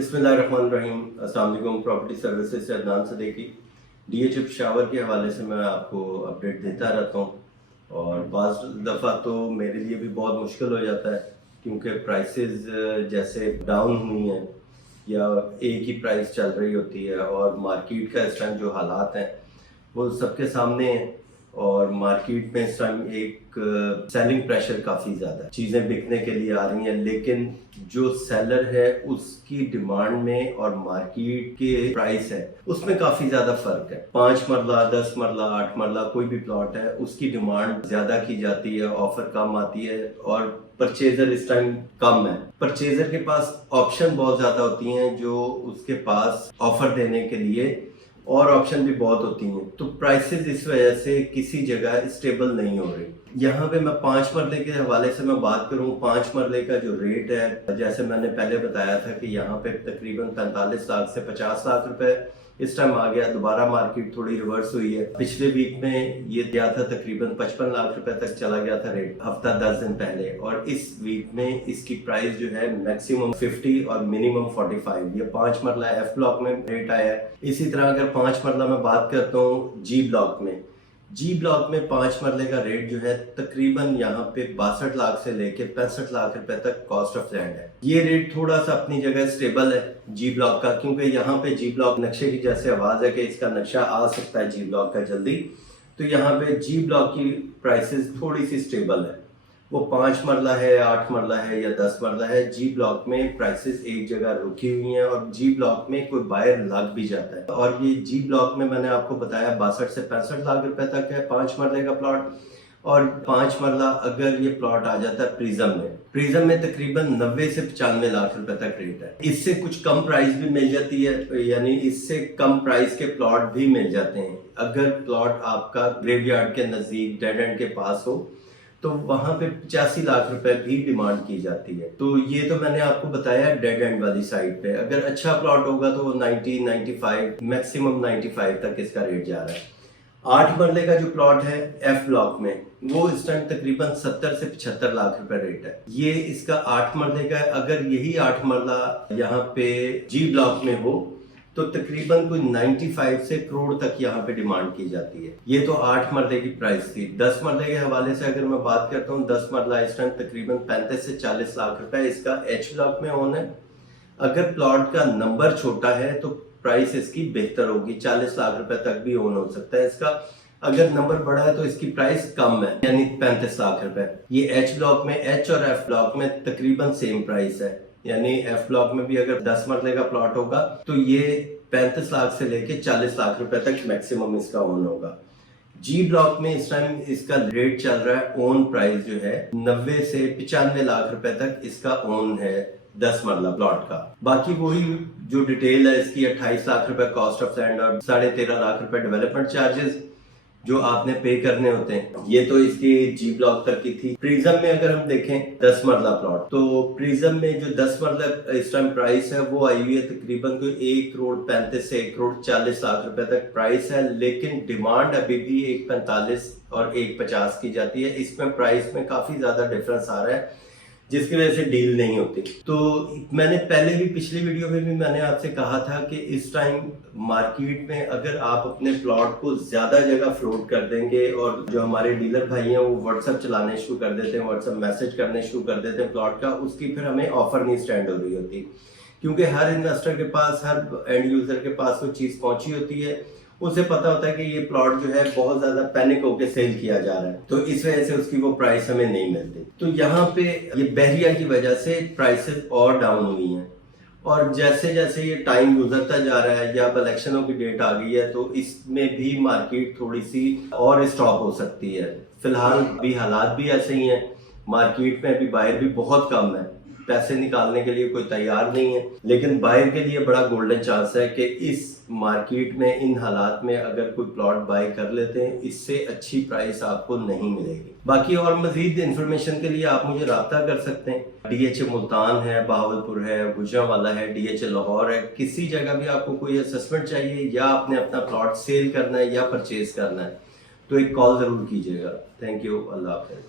बिस्मिल्लाहिर्रहमानिर्रहीम। अस्सलाम वालेकुम। प्रॉपर्टी सर्विसेज से अदनान सदीकी। डीएच शावर के हवाले से मैं आपको अपडेट देता रहता हूँ और बाज़ दफ़ा तो मेरे लिए भी बहुत मुश्किल हो जाता है क्योंकि प्राइसेस जैसे डाउन हुई हैं या एक ही प्राइस चल रही होती है और मार्केट का इस टाइम जो हालात हैं वो सबके सामने हैं और मार्केट में इस टाइम एक सेलिंग प्रेशर काफ़ी ज़्यादा है। चीज़ें बिकने के लिए आ रही हैं लेकिन जो सेलर है उसकी डिमांड में और मार्केट के प्राइस है उसमें काफ़ी ज़्यादा फ़र्क है। 5 मरला 10 मरला 8 मरला कोई भी प्लॉट है उसकी डिमांड ज़्यादा की जाती है, ऑफर कम आती है और परचेजर इस टाइम कम है। परचेजर के पास ऑप्शन बहुत ज़्यादा होती हैं जो उसके पास ऑफर देने के लिए और ऑप्शन भी बहुत होती हैं, तो प्राइसेस इस वजह से किसी जगह स्टेबल नहीं हो रही। यहाँ पे मैं 5 मरले के हवाले से मैं बात करूँ, 5 मरले का जो रेट है जैसे मैंने पहले बताया था कि यहाँ पे तकरीबन 45 लाख से 50 लाख रुपए इस टाइम आ गया। दोबारा मार्केट थोड़ी रिवर्स हुई है। पिछले वीक में ये दिया था तकरीबन 55 लाख रुपए तक चला गया था रेट हफ्ता 10 दिन पहले और इस वीक में इसकी प्राइस जो है मैक्सिमम 50 और मिनिमम 45। ये 5 मरला एफ ब्लॉक में रेट आया है। इसी तरह अगर 5 मरला में बात करता हूँ जी ब्लॉक में 5 मरले का रेट जो है तकरीबन यहाँ पे 62 लाख से लेके 65 लाख रुपए तक कॉस्ट ऑफ लैंड है। ये रेट थोड़ा सा अपनी जगह स्टेबल है जी ब्लॉक का, क्योंकि यहाँ पे जी ब्लॉक नक्शे की जैसे आवाज है कि इसका नक्शा आ सकता है जी ब्लॉक का जल्दी, तो यहाँ पे जी ब्लॉक की प्राइसेस थोड़ी सी स्टेबल है। वो 5 मरला है, 8 मरला है या 10 मरला है, जी ब्लॉक में प्राइसेस एक जगह रुकी हुई हैं और जी ब्लॉक में कोई बायर लग भी जाता है। और ये जी ब्लॉक में मैंने आपको बताया 62 से 65 लाख रुपए तक है 5 मरले का प्लॉट। और 5 मरला अगर ये प्लॉट आ जाता है प्रिज्म में तकरीबन 90 से 95 लाख रुपए तक रेट है। इससे कुछ कम प्राइस भी मिल जाती है, यानी इससे कम प्राइस के प्लॉट भी मिल जाते हैं। अगर प्लॉट आपका ग्रेवयार्ड के नजदीक डेड एंड के पास हो तो वहां पे 85 लाख रुपए भी डिमांड की जाती है। तो ये तो मैंने आपको बताया डेड एंड वाली साइड पे। अगर अच्छा प्लॉट होगा तो 90, 95 मैक्सिमम 95 तक इसका रेट जा रहा है। 8 मरले का जो प्लॉट है एफ ब्लॉक में वो इस टाइम तकरीबन 70 से 75 लाख रुपए रेट है। ये इसका 8 मरले का है। अगर यही 8 मरला यहाँ पे जी ब्लॉक में हो तो तकरीबन कोई 95 से करोड़ तक यहाँ पे डिमांड की जाती है। ये तो 8 मरले की प्राइस थी। 10 मरले के हवाले से अगर मैं बात करता हूँ, 10 मरला इस टाइम तकरीबन 35 से 40 लाख रुपए इसका एच ब्लॉक में ओन है। अगर प्लॉट का नंबर छोटा है तो प्राइस इसकी बेहतर होगी, 40 लाख रुपए तक भी ओन हो सकता है इसका। अगर नंबर बड़ा है तो इसकी प्राइस कम है, यानी 35 लाख रुपए। ये एच ब्लॉक में, एच और एफ ब्लॉक में तकरीबन सेम प्राइस है, यानी एफ ब्लॉक में भी अगर 10 मरले का प्लॉट होगा तो ये 35 लाख से लेके 40 लाख रुपए तक मैक्सिमम इसका ओन होगा। जी ब्लॉक में इस टाइम इसका रेट चल रहा है, ओन प्राइस जो है 90 से 95 लाख रुपए तक इसका ओन है 10 मरला प्लॉट का। बाकी वही जो डिटेल है इसकी 28 लाख रुपए कॉस्ट ऑफ लैंड और 13.5 लाख रुपए डेवलपमेंट चार्जेस जो आपने पे करने होते हैं। ये तो इसकी जी ब्लॉक तक की थी। प्रिज्म में अगर हम देखें 10 मरला प्लॉट, तो प्रिज्म में जो 10 मरला इस टाइम प्राइस है वो आई हुई है तकरीबन कोई 1 करोड़ 35 से 1 करोड़ 40 लाख रुपए तक प्राइस है, लेकिन डिमांड अभी भी 1.45 और 1.50 की जाती है। इसमें प्राइस में काफी ज्यादा डिफरेंस आ रहा है जिसकी वजह से डील नहीं होती। तो मैंने पहले भी पिछली वीडियो में भी मैंने आपसे कहा था कि इस टाइम मार्केट में अगर आप अपने प्लॉट को ज्यादा जगह फ्लोट कर देंगे और जो हमारे डीलर भाई हैं वो व्हाट्सएप चलाने शुरू कर देते हैं, व्हाट्सएप मैसेज करने शुरू कर देते हैं प्लॉट का, उसकी फिर हमें ऑफर नहीं स्टैंड हो रही होती, क्योंकि हर इन्वेस्टर के पास, हर एंड यूजर के पास वो चीज पहुंची होती है। उसे पता होता है कि ये प्लॉट जो है बहुत ज्यादा पैनिक होकर सेल किया जा रहा है, तो इस वजह से उसकी वो प्राइस हमें नहीं मिलती। तो यहाँ पे ये बहरिया की वजह से प्राइसेस और डाउन हुई हैं और जैसे जैसे ये टाइम गुजरता जा रहा है या अब इलेक्शनों की डेट आ गई है तो इसमें भी मार्केट थोड़ी सी और स्टॉप हो सकती है। फिलहाल भी हालात भी ऐसे ही हैं, मार्केट में अभी बायर भी बहुत कम है, पैसे निकालने के लिए कोई तैयार नहीं है, लेकिन बायर के लिए बड़ा गोल्डन चांस है कि इस मार्केट में इन हालात में अगर कोई प्लॉट बाय कर लेते हैं, इससे अच्छी प्राइस आपको नहीं मिलेगी। बाकी और मजीद इंफॉर्मेशन के लिए आप मुझे राब्ता कर सकते हैं। डीएच मुल्तान है, बहावलपुर है, गुजरांवाला है, डीएच लाहौर है, किसी जगह भी आपको कोई असेसमेंट चाहिए या आपने अपना प्लॉट सेल करना है या परचेज करना है तो एक कॉल जरूर कीजिएगा। Thank you. अल्लाह हाफिज़।